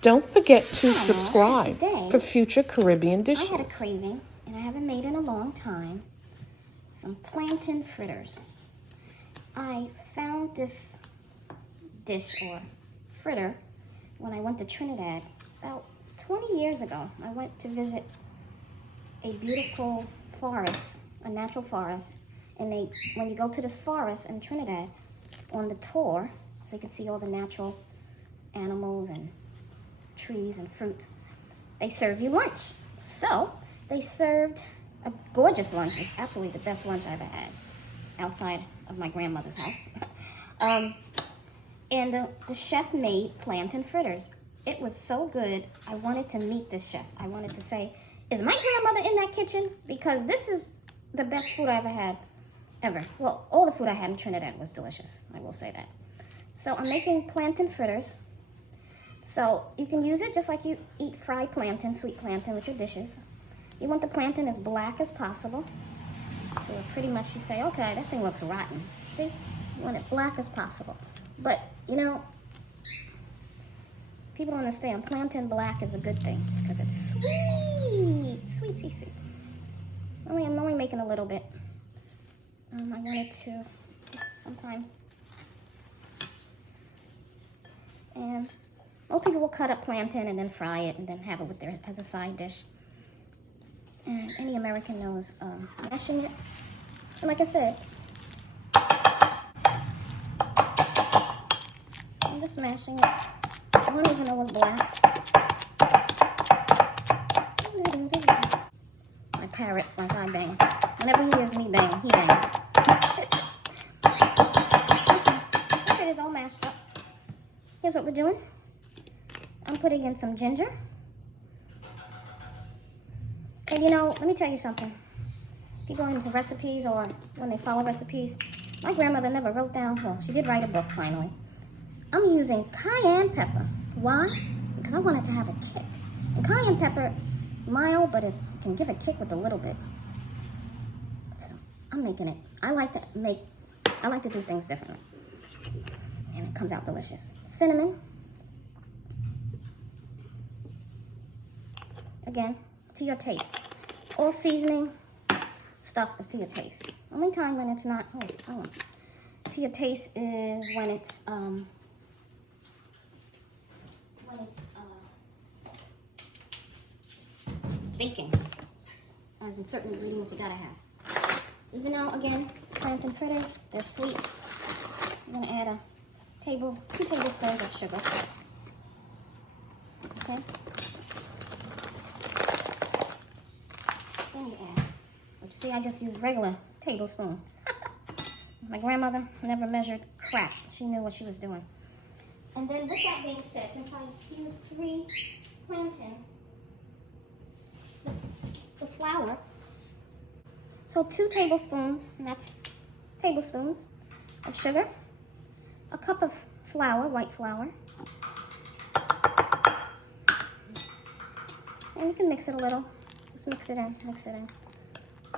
Don't forget to So subscribe today, for future Caribbean dishes. I had a craving, and I haven't made in a long time, some plantain fritters. I found this dish or fritter when I went to Trinidad about 20 years ago. I went to visit a beautiful forest, a natural forest, and when you go to this forest in Trinidad on the tour, so you can see all the natural animals and trees and fruits, they serve you lunch. So they served a gorgeous lunch. It was absolutely the best lunch I ever had outside of my grandmother's house. And the chef made plantain fritters. It was so good, I wanted to meet this chef. I wanted to say, is my grandmother in that kitchen? Because this is the best food I ever had, ever. Well, all the food I had in Trinidad was delicious, I will say that. So I'm making plantain fritters. So you can use it just like you eat fried plantain, sweet plantain with your dishes. You want the plantain as black as possible. So pretty much you say, okay, that thing looks rotten. See? You want it black as possible. But, you know, people don't understand plantain black is a good thing because it's sweet. Sweet, sweet, sweet. I'm only making a little bit. I wanted to just sometimes. And most people will cut up plantain and then fry it and then have it with as a side dish. And any American knows mashing it. And like I said, I'm just mashing it. I don't even know what's black. My parrot, like I bang. Whenever he hears me bang, he bangs. Okay, it is all mashed up. Here's what we're doing. I'm putting in some ginger. And you know, let me tell you something. People into recipes or when they follow recipes, my grandmother never wrote down, well, she did write a book finally. I'm using cayenne pepper. Why? Because I want it to have a kick. And cayenne pepper, mild, but it can give a kick with a little bit. So I'm making it. I like to do things differently. And it comes out delicious. Cinnamon. Again, to your taste. All seasoning stuff is to your taste. Only time when it's not, to your taste is when it's baking. As in certain ingredients you gotta have. Even though, again, it's plantain fritters, they're sweet. I'm gonna add 2 tablespoons of sugar. Okay. Then you add, but you see, I just used regular tablespoon. My grandmother never measured crap. She knew what she was doing. And then with that being said, since I used 3 plantains, the flour, so 2 tablespoons, and that's tablespoons of sugar, a cup of flour, white flour, and you can mix it a little. Just mix it in, mix it in.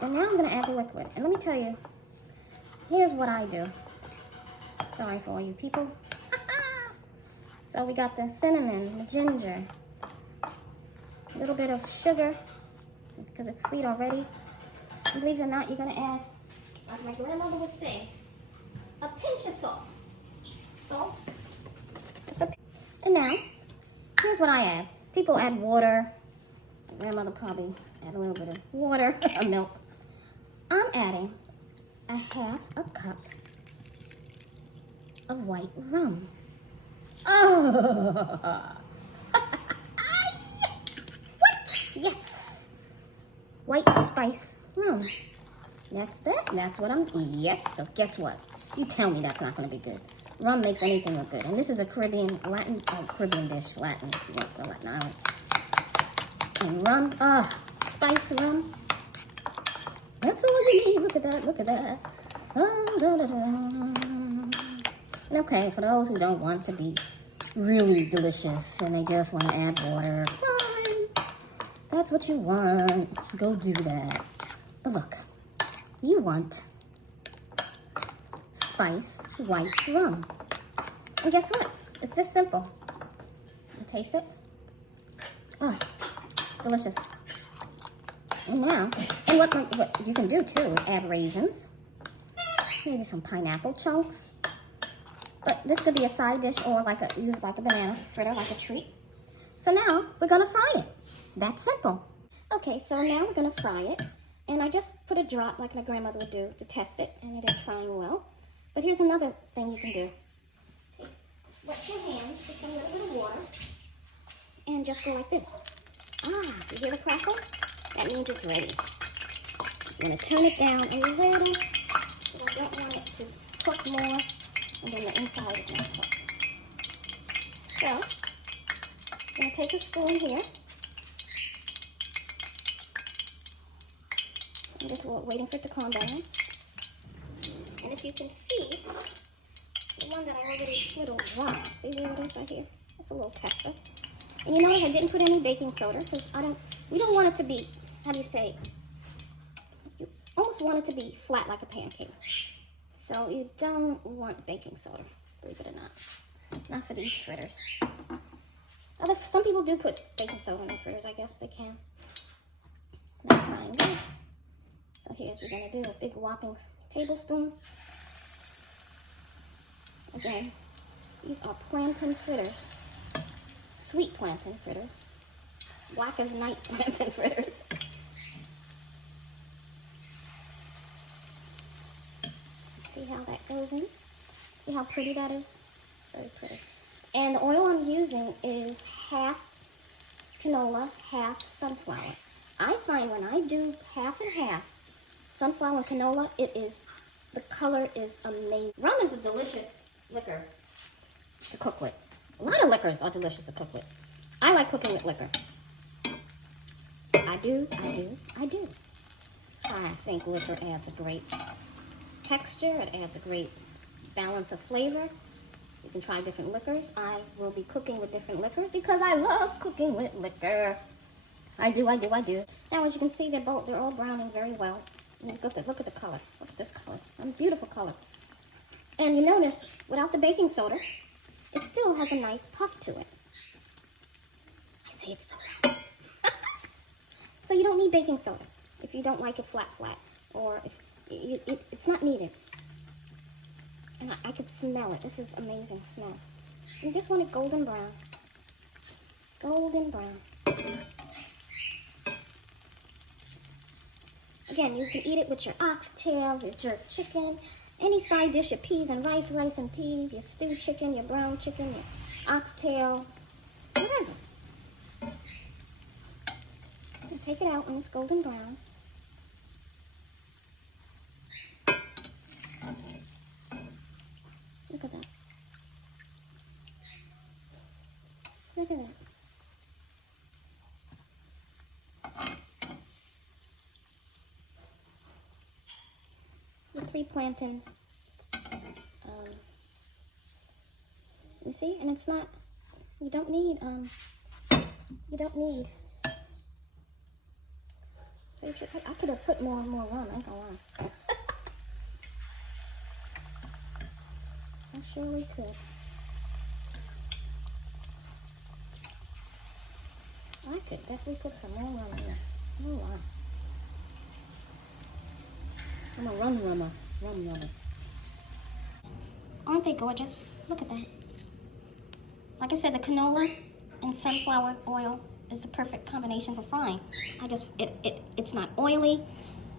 And now I'm gonna add the liquid. And let me tell you, here's what I do. Sorry for all you people. So we got the cinnamon, the ginger, a little bit of sugar, because it's sweet already. And believe it or not, you're gonna add, like my grandmother would say, a pinch of salt. Salt. And now, here's what I add. People add water. My grandmother probably add a little bit of water, or milk. I'm adding a half a cup of white rum. Oh! What? Yes! White spice rum. That's that. That's what I'm... Yes, so guess what? You tell me that's not going to be good. Rum makes anything look good. And this is a Caribbean dish. Latin, if you want to go Latin island. And rum, spice rum. That's all we need. Look at that, look at that. Okay, for those who don't want to be really delicious and they just want to add water, fine. That's what you want. Go do that. But look, you want spice white rum. And guess what? It's this simple. You taste it. Oh, delicious. And now, and what you can do too is add raisins, maybe some pineapple chunks. But this could be a side dish or use like a banana fritter, like a treat. So now we're gonna fry it. That's simple. Okay, so now we're gonna fry it. And I just put a drop like my grandmother would do to test it, and it is frying well. But here's another thing you can do. Okay, wet your hands with some little bit of water, and just go like this. Ah, you hear the crackle? That means it's ready. You're gonna turn it down a little, because I don't want it to cook more, and then the inside is not cooked. So, I'm gonna take a spoon here. I'm just waiting for it to calm down. And if you can see, the one that I already put on, see where it is right here? That's a little tester. And you notice I didn't put any baking soda because we don't want it to be, how do you say, you almost want it to be flat like a pancake. So you don't want baking soda, believe it or not. Not for these fritters. Some people do put baking soda in their fritters, I guess they can. That's fine. Good. So here's what we're gonna do, a big whopping tablespoon. Again, these are plantain fritters. Sweet plantain fritters. Black as night plantain fritters. See how that goes in? See how pretty that is? Very pretty. And the oil I'm using is half canola, half sunflower. I find when I do half and half, sunflower and canola, the color is amazing. Rum is a delicious liquor to cook with. A lot of liquors are delicious to cook with. I like cooking with liquor. I do. I think liquor adds a great texture. It adds a great balance of flavor. You can try different liquors. I will be cooking with different liquors because I love cooking with liquor. I do. Now, as you can see, they're all browning very well. Look at the color. Look at this color. A beautiful color. And you notice, without the baking soda, it still has a nice puff to it. I say it's the rum. So you don't need baking soda if you don't like it flat, or if it's not needed. And I could smell it. This is amazing smell. You just want it golden brown. Golden brown. Again, you can eat it with your oxtails, your jerk chicken, any side dish, your peas and rice and peas, your stewed chicken, your brown chicken, your oxtail, whatever. You take it out when it's golden brown. Look at that. Look at that. The 3 plantains. You see? And it's not, you don't need, I could have put more rum, I ain't gonna lie. I surely could. I could definitely put some more rum in this. Oh wow. I'm a rum rummer. Aren't they gorgeous? Look at that. Like I said, the canola and sunflower oil is the perfect combination for frying. It's not oily.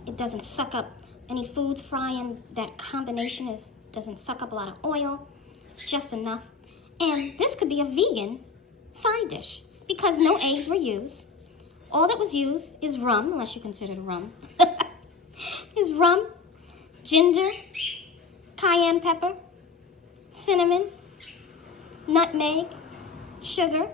It doesn't suck up any foods frying. That combination doesn't suck up a lot of oil. It's just enough. And this could be a vegan side dish because no eggs were used. All that was used is rum, unless you consider it rum. Is rum, ginger, cayenne pepper, cinnamon, nutmeg, sugar.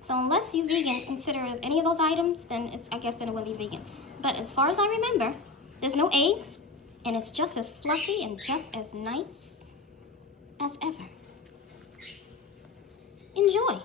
So unless you vegans consider any of those items, then I guess it wouldn't be vegan. But as far as I remember, there's no eggs, and it's just as fluffy and just as nice as ever. Enjoy.